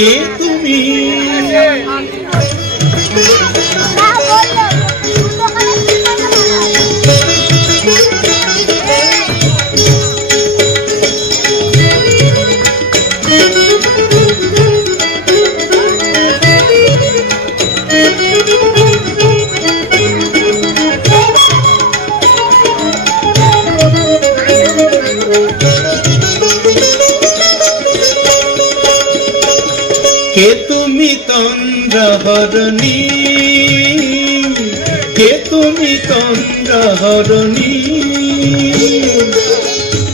কে তুমি কে তুমি তন্দ্রাহরণী কে তুমি তন্দ্রাহরণী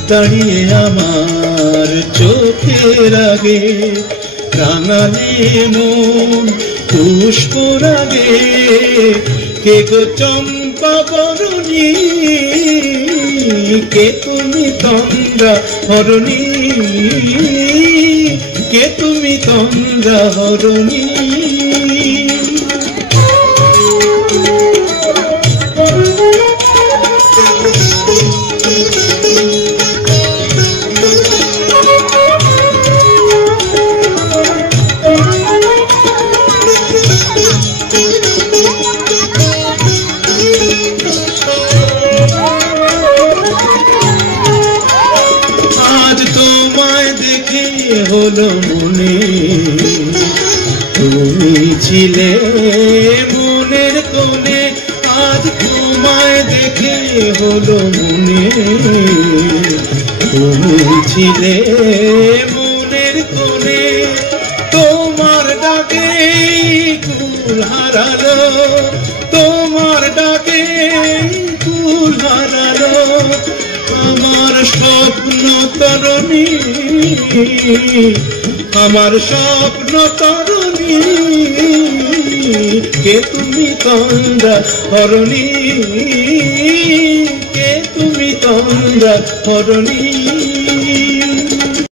দাঁড়িয়ে আমার চোখের আগে রাঙালে মন পুষ্পর আগে কে গো চম্পা বরণী কে তুমি তন্দ্রাহরণী কে তুমি তন্দ্রাহরণী হলো মনে তুমি ছিলে মনের কোণে আজ তোমায় দেখে হলো মনে তুমি ছিলে মনের কোণে তোমার ডাকে কুল হারালো তোমার ডাকে কুল হারালো আমার স্বপ্ন তরণী আমার স্বপ্ন তরণী কে তুমি তন্দ্রাহরণী কে তুমি তন্দ্রাহরণী